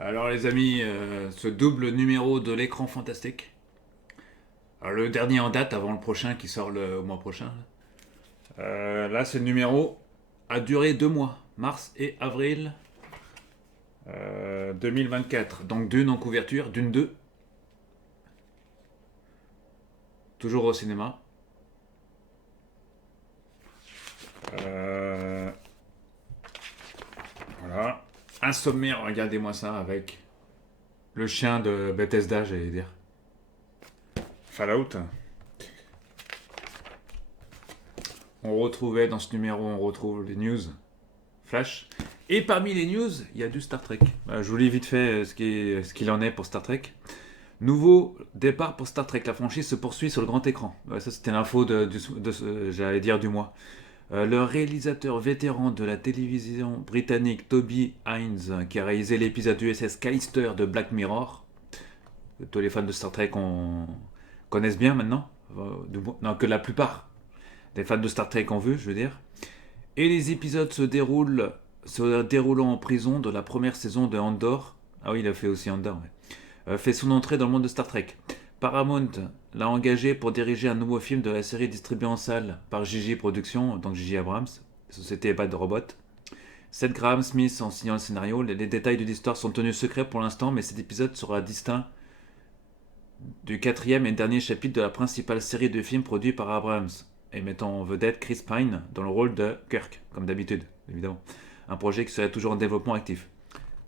Alors les amis, ce double numéro de l'écran fantastique. Alors, le dernier en date avant le prochain qui sort au mois prochain. Là, c'est le numéro a duré 2 mois, mars et avril 2024. Donc Dune en couverture, Dune 2, toujours au cinéma. Euh, voilà. Un sommaire, regardez-moi ça, avec le chien de Bethesda, j'allais dire. Fallout. Dans ce numéro, on retrouve les news Flash. Et parmi les news, il y a du Star Trek. Je vous lis vite fait ce qu'il en est pour Star Trek. Nouveau départ pour Star Trek. La franchise se poursuit sur le grand écran. Ça, c'était l'info j'allais dire, du mois. Le réalisateur vétéran de la télévision britannique Toby Hines, qui a réalisé l'épisode USS Callister de Black Mirror, que tous les fans de Star Trek connaissent bien maintenant, non, que la plupart des fans de Star Trek ont vu, je veux dire. Et les épisodes se déroulant en prison de la première saison de Andor. Ah oui, il a fait aussi Andor, ouais. Fait son entrée dans le monde de Star Trek. Paramount l'a engagé pour diriger un nouveau film de la série distribué en salle par J.J. Productions, donc J.J. Abrams, société Bad Robot. Seth Graham Smith en signant le scénario. Les détails de l'histoire sont tenus secrets pour l'instant, mais cet épisode sera distinct du quatrième et dernier chapitre de la principale série de films produits par Abrams, et mettant en vedette Chris Pine dans le rôle de Kirk, comme d'habitude, évidemment. Un projet qui serait toujours en développement actif.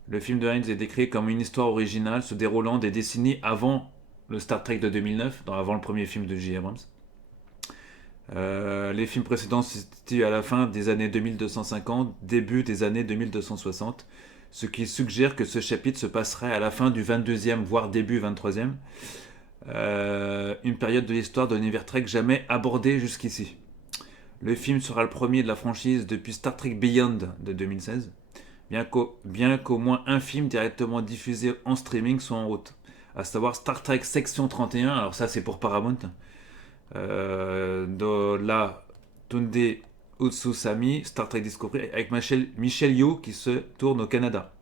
Le film de Hines est décrit comme une histoire originale se déroulant des décennies avant le Star Trek de 2009, avant le premier film de J. Abrams. Les films précédents se situent à la fin des années 2250, début des années 2260, ce qui suggère que ce chapitre se passerait à la fin du 22e, voire début 23e. Une période de l'histoire de l'univers Trek jamais abordée jusqu'ici. Le film sera le premier de la franchise depuis Star Trek Beyond de 2016, bien qu'au moins un film directement diffusé en streaming soit en route, à savoir Star Trek Section 31, alors ça c'est pour Paramount, de la Tunde Utsusami, Star Trek Discovery, avec Michel Yeoh qui se tourne au Canada.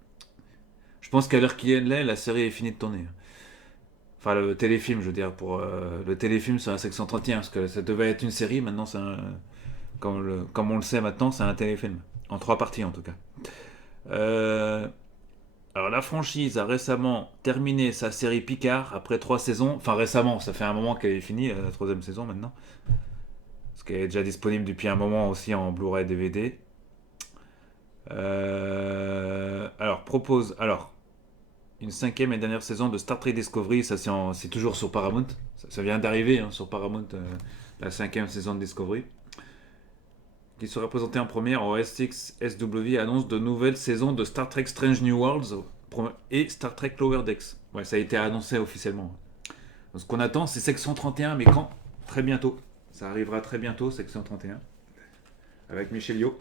Je pense qu'à l'heure qu'il est, la série est finie de tourner. Enfin, le téléfilm, je veux dire, pour le téléfilm sur la section 31, parce que ça devait être une série, maintenant comme on le sait maintenant, c'est un téléfilm. En 3 parties en tout cas. Euh, alors la franchise a récemment terminé sa série Picard après 3 saisons. Enfin récemment, ça fait un moment qu'elle est finie, la troisième saison maintenant. Parce qu'elle est déjà disponible depuis un moment aussi en Blu-ray DVD. Alors, une cinquième et dernière saison de Star Trek Discovery, ça c'est toujours sur Paramount. Ça vient d'arriver sur Paramount, la cinquième saison de Discovery. Qui sera présentée en première en SX SW annonce de nouvelles saisons de Star Trek Strange New Worlds et Star Trek Lower Decks. Ouais, ça a été annoncé officiellement. Donc, ce qu'on attend, c'est Section 31, mais quand? Très bientôt. Ça arrivera très bientôt, Section 31, avec Michel Yeoh.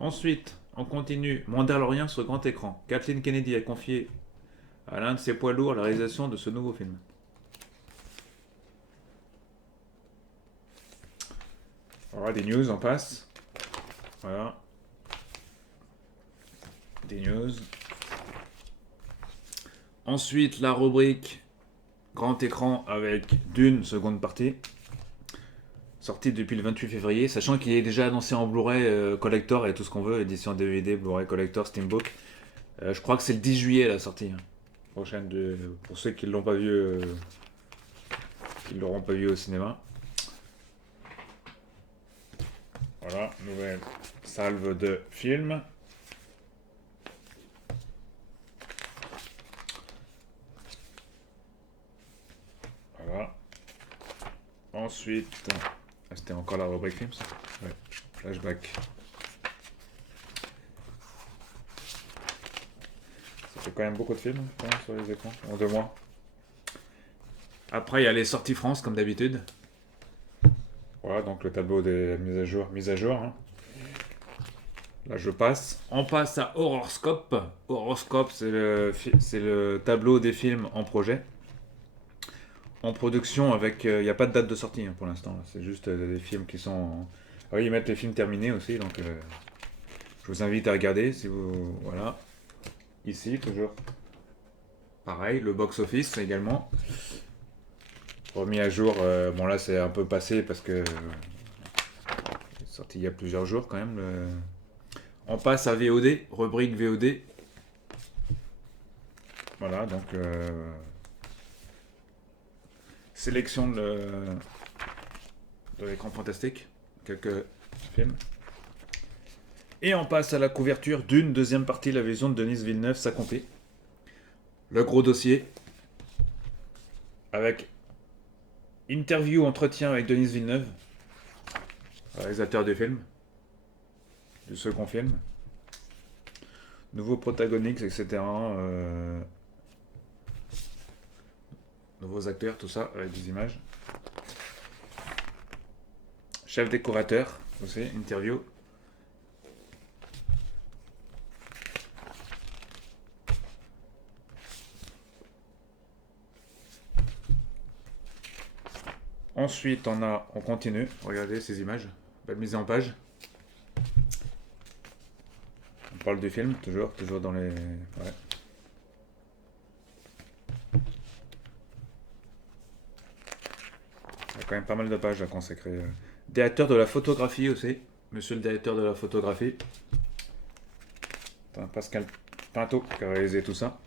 Ensuite, on continue. Mandalorian sur grand écran. Kathleen Kennedy a confié à l'un de ses poids lourds la réalisation de ce nouveau film. Voilà, des news, on passe. Voilà. Des news. Ensuite, la rubrique grand écran avec Dune, seconde partie. Sortie depuis le 28 février, sachant qu'il est déjà annoncé en Blu-ray collector et tout ce qu'on veut, édition DVD, Blu-ray collector, Steambook. Je crois que c'est le 10 juillet la sortie. Prochaine pour ceux qui ne l'ont pas vu, qui l'auront pas vu au cinéma. Voilà, nouvelle salve de films. Voilà. Ensuite, c'était encore la rubrique films. Ouais. Flashback. Ça fait quand même beaucoup de films sur les écrans en 2 mois. Après, il y a les sorties France comme d'habitude. Voilà, donc le tableau des mises à jour. Là, je passe. On passe à Horoscope. Horoscope, c'est le tableau des films en projet. En production avec... Il n'y a pas de date de sortie pour l'instant. C'est juste des films qui sont... Ah oui, ils mettent les films terminés aussi, donc je vous invite à regarder si vous... Voilà. Ici, toujours. Pareil, le box-office également. Remis à jour. Bon, là, c'est un peu passé parce que c'est sorti il y a plusieurs jours quand même. On passe à VOD, rubrique VOD. Voilà, donc sélection de l'écran fantastique. Quelques films. Et on passe à la couverture d'une deuxième partie de la vision de Denis Villeneuve, s'accomplit. Le gros dossier. Avec interview, entretien avec Denis Villeneuve, réalisateur du film, du second film. Nouveaux protagonistes, etc. Nouveaux acteurs, tout ça, avec des images. Chef décorateur, aussi, interview. Ensuite, on continue. Regardez ces images. Belle mise en page. On parle du film, toujours dans les... Ouais. Il y a quand même pas mal de pages à consacrer. Directeur de la photographie aussi. Monsieur le directeur de la photographie. Pascal Pinto qui a réalisé tout ça.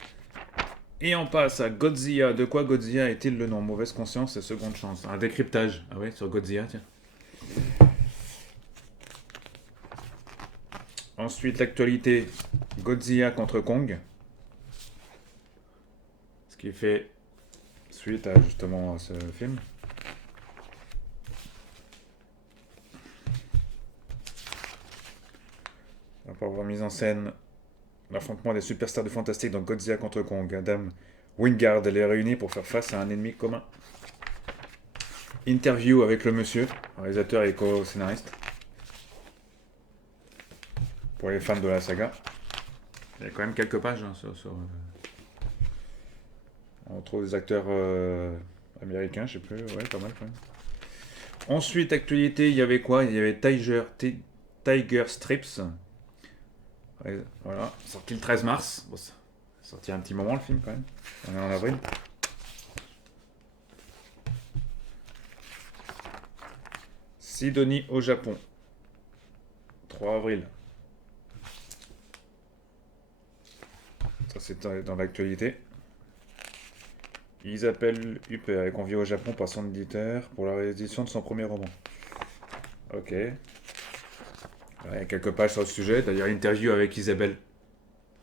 Et on passe à Godzilla. De quoi Godzilla est-il le nom? Mauvaise conscience et seconde chance. Un décryptage. Ah ouais, sur Godzilla, tiens. Ensuite, l'actualité. Godzilla contre Kong. Ce qui fait suite à justement ce film. On va pas avoir mise en scène l'affrontement des superstars du fantastique dans Godzilla contre Kong. Adam Wingard les réunit pour faire face à un ennemi commun. Interview avec le monsieur, réalisateur et co-scénariste. Pour les fans de la saga. Il y a quand même quelques pages on trouve des acteurs américains, je sais plus, ouais, pas mal quand même. Ensuite, actualité, il y avait quoi? Il y avait Tiger Strips. Voilà, sorti le 13 mars. Bon, sorti un petit moment le film quand même. On est en avril. Sidonie au Japon. 3 avril. Ça c'est dans l'actualité. Isabelle Huppert est conviée au Japon par son éditeur pour la réédition de son premier roman. Ok. Il y a quelques pages sur le sujet. D'ailleurs, interview avec Isabelle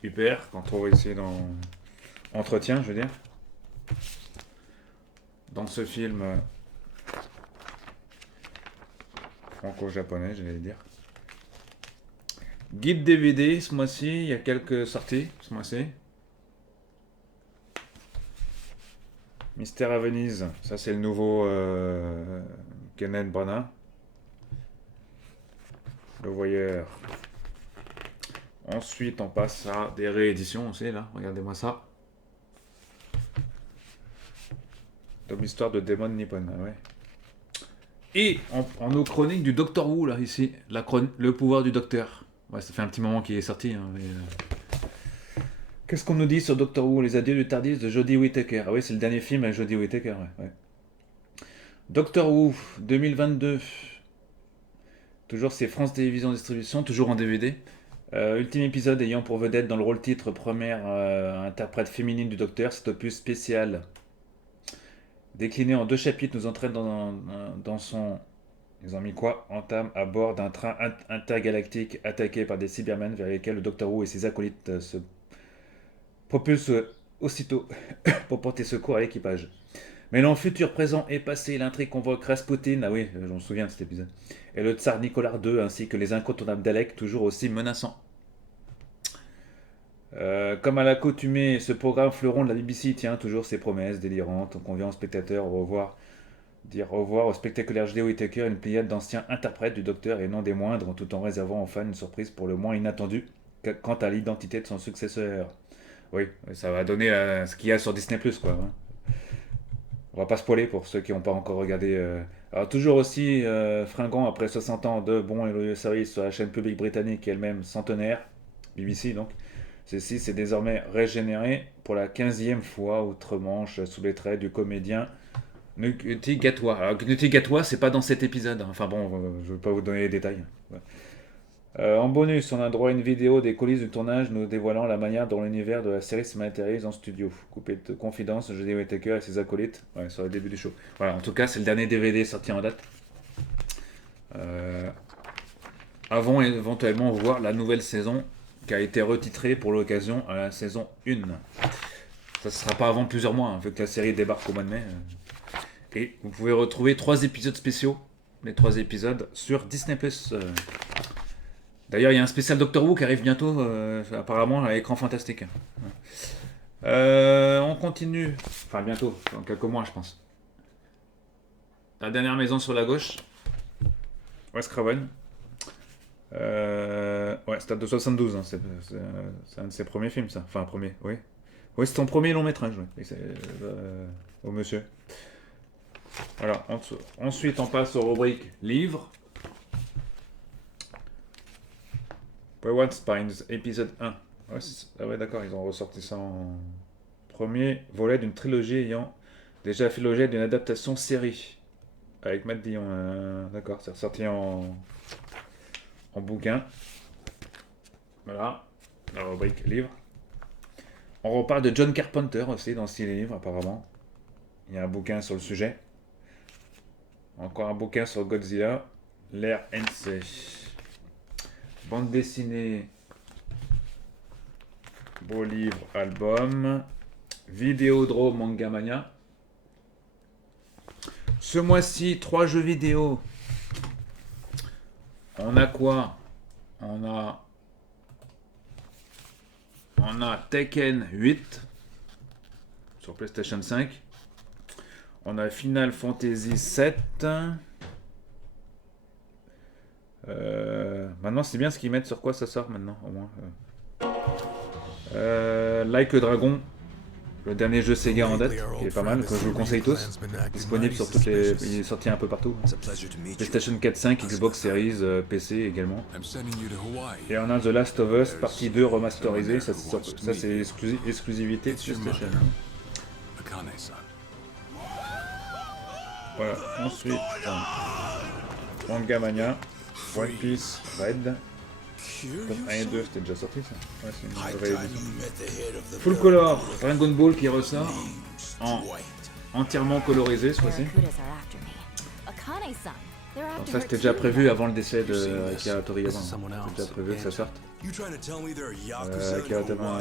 Huppert, qu'on trouve ici dans Entretien, je veux dire. Dans ce film franco-japonais, j'allais dire. Guide DVD, ce mois-ci, il y a quelques sorties, ce mois-ci. Mystère à Venise, ça c'est le nouveau Kenneth Branagh. Le Voyeur. Ensuite, on passe à des rééditions aussi, là. Regardez-moi ça. Dans l'histoire de Demon Nippon, ouais. Et en nos chroniques du Docteur Who, là, ici. Le pouvoir du Docteur. Ouais, ça fait un petit moment qu'il est sorti. Hein, Qu'est-ce qu'on nous dit sur Doctor Who? Les adieux du Tardis de Jodie Whittaker. Ah oui, c'est le dernier film avec Jodie Whittaker, ouais. Doctor Who, 2022. Toujours c'est France Télévisions Distribution, toujours en DVD. Ultime épisode ayant pour vedette dans le rôle titre première interprète féminine du Docteur. Cet opus spécial décliné en 2 chapitres nous entraîne dans son... Ils ont mis quoi? Entame à bord d'un train intergalactique attaqué par des Cybermen vers lesquels le Docteur Who et ses acolytes se propulsent aussitôt pour porter secours à l'équipage. Mais dans le futur, présent et passé, l'intrigue convoque Rasputin, ah oui, je me souviens de cet épisode, et le tsar Nicolas II, ainsi que les incontournables Daleks, toujours aussi menaçants. Comme à l'accoutumée, ce programme fleuron de la BBC tient toujours ses promesses délirantes. On convient aux spectateurs dire au revoir au spectaculaire Jodie Whittaker, une pléiade d'anciens interprètes du Docteur et non des moindres, tout en réservant aux fans une surprise pour le moins inattendue quant à l'identité de son successeur. Oui, ça va donner ce qu'il y a sur Disney+, quoi. Hein. On va pas spoiler pour ceux qui n'ont pas encore regardé. Alors toujours aussi fringant après 60 ans de bons et loyaux services sur la chaîne publique britannique elle-même centenaire, BBC donc. Ceci s'est désormais régénéré pour la 15e fois outre-Manche sous les traits du comédien Ncuti Gatwa. Alors Ncuti Gatwa, c'est pas dans cet épisode. Enfin bon, je vais pas vous donner les détails. Ouais. En bonus, on a droit à une vidéo des coulisses du tournage nous dévoilant la manière dont l'univers de la série se matérialise en studio. Coupé de confidence, Jodie Whittaker et ses acolytes sur le début du show. Voilà, en tout cas, c'est le dernier DVD sorti en date. Avant éventuellement voir la nouvelle saison qui a été retitrée pour l'occasion à la saison 1. Ça ne sera pas avant plusieurs mois, vu que la série débarque au mois de mai. Et vous pouvez retrouver 3 épisodes spéciaux, les 3 épisodes, sur Disney+. D'ailleurs, il y a un spécial Doctor Who qui arrive bientôt, apparemment, à l'écran fantastique. On continue. Enfin, bientôt, dans quelques mois, je pense. La dernière maison sur la gauche. Wes Craven. Ouais, Stade de 72, hein, c'est un de ses premiers films, ça. Enfin, premier, oui. Oui, c'est ton premier long métrage, oui. Au monsieur. Voilà, ensuite on passe aux rubriques livres. Wayward Spines, épisode 1. Ouais, ah ouais, d'accord, ils ont ressorti ça en premier volet d'une trilogie ayant déjà fait l'objet d'une adaptation série. Avec Matt Dillon, d'accord, c'est ressorti en bouquin. Voilà, la rubrique livre. On reparle de John Carpenter aussi dans ces livres, apparemment. Il y a un bouquin sur le sujet. Encore un bouquin sur Godzilla. L'ère NC. Bande dessinée. Beau livre, album. Vidéodrome Manga Mania. Ce mois-ci, 3 jeux vidéo. On a quoi? On a Tekken 8 sur PlayStation 5. On a Final Fantasy 7. Maintenant, c'est bien ce qu'ils mettent sur quoi ça sort maintenant, au moins. Like a Dragon, le dernier jeu Sega en date, qui est pas mal, que je vous conseille tous. Disponible sur toutes les. Il est sorti un peu partout. PlayStation 4, 5, Xbox Series, PC également. Et on a The Last of Us, partie 2 remasterisée. Ça c'est exclusivité de PlayStation. Voilà, ensuite, Manga Mania, One Piece Red. 1 et 2, c'était déjà sorti ça. Ouais, c'est une réédition. Full Color, Dragon Ball qui ressort entièrement colorisé ce fois-ci. Donc ça c'était déjà prévu avant le décès de Akira Toriyama. C'était déjà prévu que ça sorte. Akira Toriyama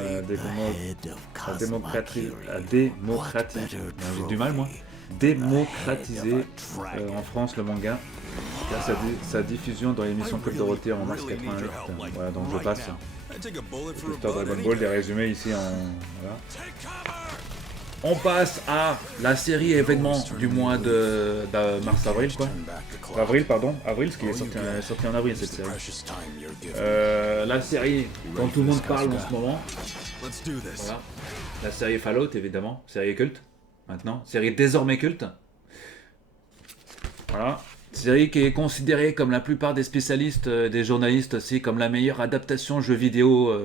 a démocratisé, j'ai du mal moi, démocratiser en France le manga. Sa diffusion dans l'émission Club Dorothée en mars 88. Voilà, donc je passe. L'histoire Dragon Ball, des résumés ici voilà. On passe à la série événement du mois de mars-avril, quoi. Avril, ce qui est sorti en avril, cette série. La série dont tout le monde parle en ce moment. Voilà. La série Fallout, évidemment. Série culte, maintenant. Série désormais culte. Voilà. Série qui est considérée comme la plupart des spécialistes, des journalistes aussi, comme la meilleure adaptation jeu vidéo.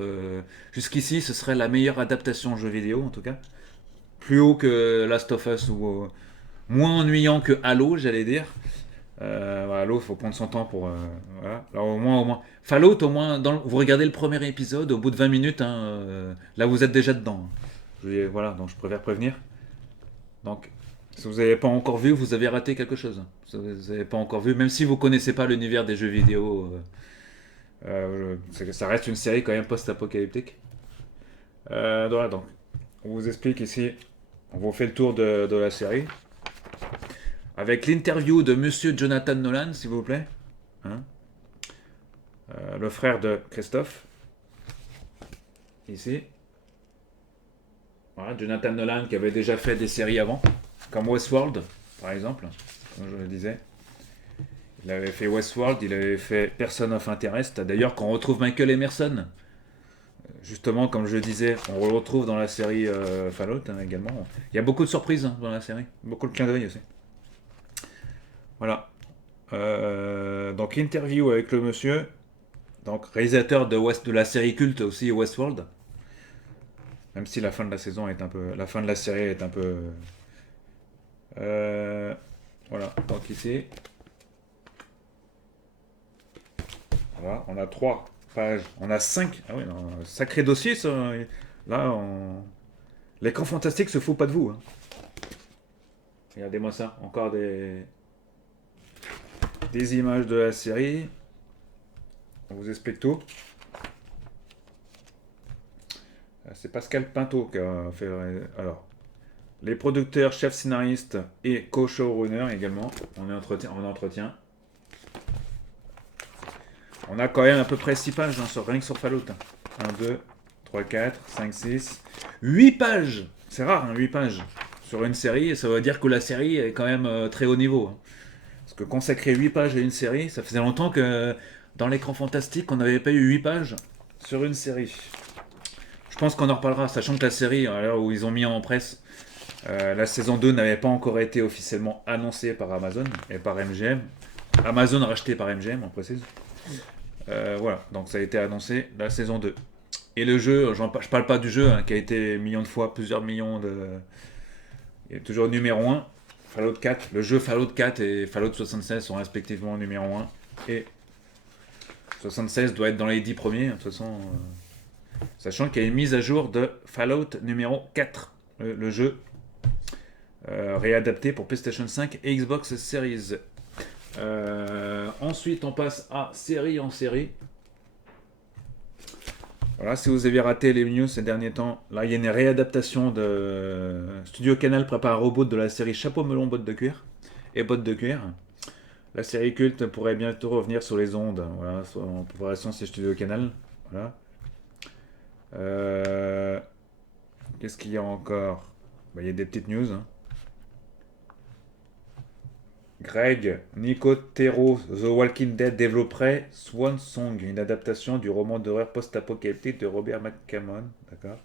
Jusqu'ici, ce serait la meilleure adaptation jeu vidéo, en tout cas. Plus haut que Last of Us ou moins ennuyant que Halo, j'allais dire. Halo, il faut prendre son temps pour. Voilà. Alors, au moins. Fallout, au moins, vous regardez le premier épisode, au bout de 20 minutes, là vous êtes déjà dedans. Voilà, donc je préfère prévenir. Donc. Si vous n'avez pas encore vu, vous avez raté quelque chose. Si vous n'avez pas encore vu, même si vous ne connaissez pas l'univers des jeux vidéo, ça reste une série quand même post-apocalyptique. Voilà, donc, on vous explique ici, on vous fait le tour de la série. Avec l'interview de Monsieur Jonathan Nolan, s'il vous plaît. Hein, le frère de Christophe. Ici. Voilà, Jonathan Nolan qui avait déjà fait des séries avant. Comme Westworld, par exemple, comme je le disais. Il avait fait Westworld, il avait fait Person of Interest. D'ailleurs, quand on retrouve Michael Emerson, justement, comme je le disais, on le retrouve dans la série Fallout également. Il y a beaucoup de surprises dans la série, beaucoup de clins d'œil aussi. Voilà. Donc, interview avec le monsieur, donc réalisateur de la série culte aussi Westworld. Même si la fin de la saison est un peu... La fin de la série est un peu... euh, voilà, donc ici... Voilà, on a 3 pages. On a 5. Ah oui, non, sacré dossier, ça. Là, l'écran fantastique se fout pas de vous, hein. Regardez-moi ça. Encore des images de la série. On vous explique tout. C'est Pascal Pinto qui a fait... Alors, les producteurs, chefs scénaristes et co-showrunners également. On est en entretien. On a quand même à peu près 6 pages, hein, rien que sur Fallout. 1, 2, 3, 4, 5, 6, 8 pages. C'est rare, hein, 8 pages. Sur une série, ça veut dire que la série est quand même très haut niveau, hein. Parce que consacrer 8 pages à une série, ça faisait longtemps que dans l'écran fantastique, on n'avait pas eu 8 pages sur une série. Je pense qu'on en reparlera, sachant que la série, à l'heure où ils ont mis en presse, la saison 2 n'avait pas encore été officiellement annoncée par Amazon et par MGM. Amazon racheté par MGM, on précise. Voilà, donc ça a été annoncé, la saison 2. Et le jeu, je parle pas du jeu, hein, qui a été millions de fois, plusieurs millions de... Il est toujours numéro 1. Fallout 4, le jeu Fallout 4 et Fallout 76 sont respectivement numéro 1. Et 76 doit être dans les 10 premiers, de toute façon. Sachant qu'il y a une mise à jour de Fallout numéro 4, le jeu réadapté pour PlayStation 5 et Xbox Series. Ensuite, on passe à série en série. Voilà, si vous avez raté les news ces derniers temps, là il y a une réadaptation de Studio Canal prépare un reboot de la série Chapeau melon bottes de cuir et bottes de cuir. La série culte pourrait bientôt revenir sur les ondes. Voilà, en préparation c'est Studio Canal. Voilà. Qu'est-ce qu'il y a encore? Il y a des petites news, hein. Greg Nicotero, The Walking Dead développerait Swan Song, une adaptation du roman d'horreur post-apocalyptique de Robert McCammon. D'accord.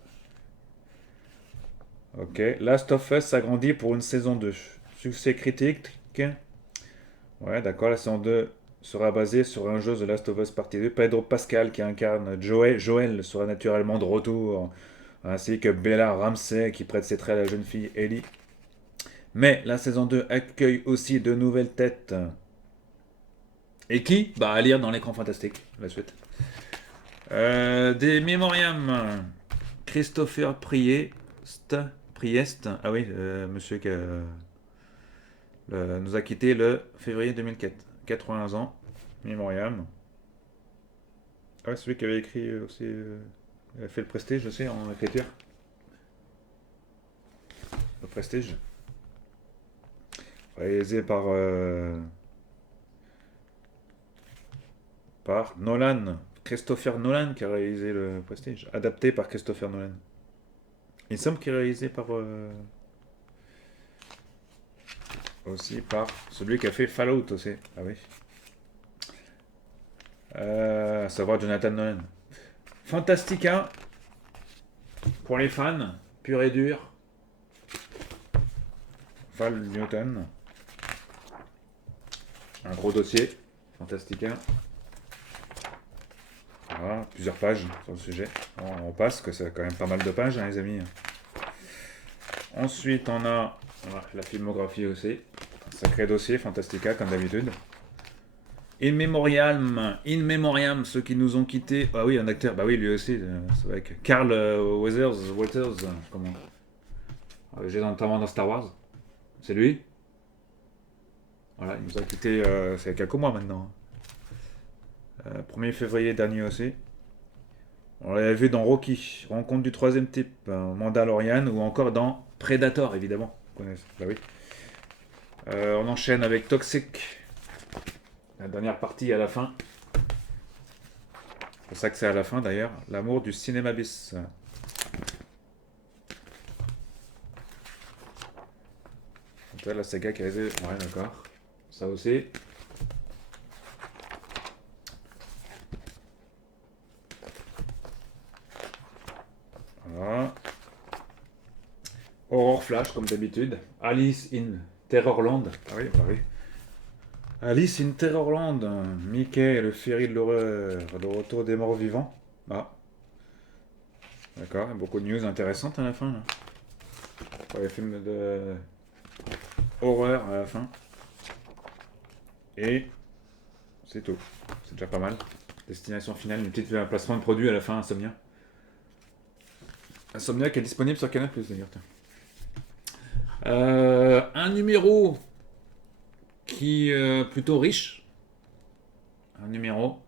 Ok. Last of Us s'agrandit pour une saison 2. Succès critique. Ouais, d'accord. La saison 2 sera basée sur un jeu The Last of Us Partie 2. Pedro Pascal qui incarne Joel sera naturellement de retour, ainsi que Bella Ramsey qui prête ses traits à la jeune fille Ellie. Mais la saison 2 accueille aussi de nouvelles têtes. Et qui? Bah à lire dans l'écran fantastique, la suite. Des mémoriams. Christopher Priest. Ah oui, monsieur qui nous a quitté le février 2004. 80 ans. Mémoriam. Ah ouais, celui qui avait écrit aussi... il a fait le Prestige, je sais, en écriture. Le Prestige. Réalisé par Nolan. Christopher Nolan qui a réalisé le Prestige. Adapté par Christopher Nolan. Il semble qu'il est réalisé par... aussi par celui qui a fait Fallout aussi. Ah oui. À savoir Jonathan Nolan. Fantastica. Pour les fans. Pur et dur. Val Newton. Un gros dossier. Fantastica. Voilà, plusieurs pages sur le sujet. Bon, on passe, que c'est quand même pas mal de pages, hein, les amis. Ensuite, on a voilà, la filmographie aussi. Sacré dossier, Fantastica, comme d'habitude. In Memoriam, ceux qui nous ont quittés. Ah oui, un acteur, bah oui, lui aussi, c'est avec Carl Weathers, comment j'ai notamment dans Star Wars. C'est lui. Voilà, il nous a quittés, c'est quelques mois maintenant. 1er février dernier aussi. On l'avait vu dans Rocky, Rencontre du troisième type, Mandalorian, ou encore dans Predator, évidemment. Vous connaissez, bah oui. On enchaîne avec Toxic. La dernière partie à la fin. C'est pour ça que c'est à la fin d'ailleurs. L'amour du cinéma bis. Donc là, la saga qui a réalisé. Ouais, d'accord. Ça aussi. Voilà. Horror Flash, comme d'habitude. Alice in Terrorland. Ah oui, bah oui. Alice in Terrorland. Mickey et le ferry de l'horreur. Le retour des morts vivants. Ah. D'accord, beaucoup de news intéressantes à la fin. Là. Pour les films de horreur à la fin. Et c'est tout. C'est déjà pas mal. Destination finale, une petite placement de produit à la fin, Insomnia. Insomnia qui est disponible sur Canal+, d'ailleurs. Un numéro qui plutôt riche. Un numéro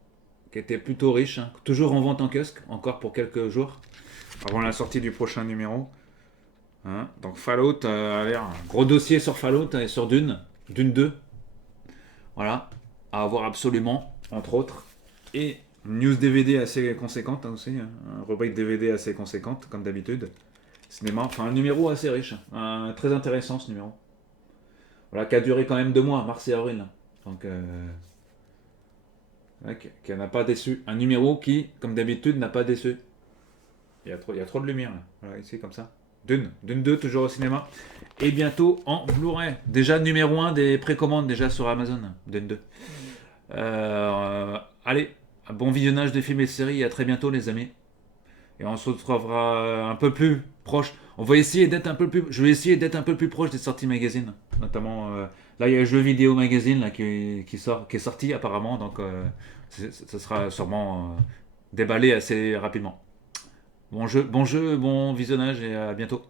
qui était plutôt riche. Hein. Toujours en vente en kiosque, encore pour quelques jours. Avant la sortie du prochain numéro. Hein. Donc Fallout a l'air un gros dossier sur Fallout et sur Dune. Dune 2. Voilà. À avoir absolument, entre autres. Et une news DVD assez conséquente hein, aussi. Hein. Un rubrique DVD assez conséquente, comme d'habitude. Cinéma. Enfin, un numéro assez riche. Très intéressant ce numéro. Voilà, qui a duré quand même 2 mois, mars et avril. Donc, ouais, qui n'a pas déçu. Un numéro qui, comme d'habitude, n'a pas déçu. Il y a trop de lumière là. Voilà, ici, comme ça. Dune 2, toujours au cinéma. Et bientôt en Blu-ray. Déjà numéro 1 des précommandes, déjà sur Amazon. Dune 2. Allez, un bon visionnage des films et séries. À très bientôt, les amis. Et on se retrouvera un peu plus proche. On va essayer d'être un peu plus. Je vais essayer d'être un peu plus proche des sorties magazines, notamment. Là, il y a le jeu vidéo magazine là, qui est sorti apparemment, donc ça sera sûrement déballé assez rapidement. Bon jeu, bon visionnage et à bientôt.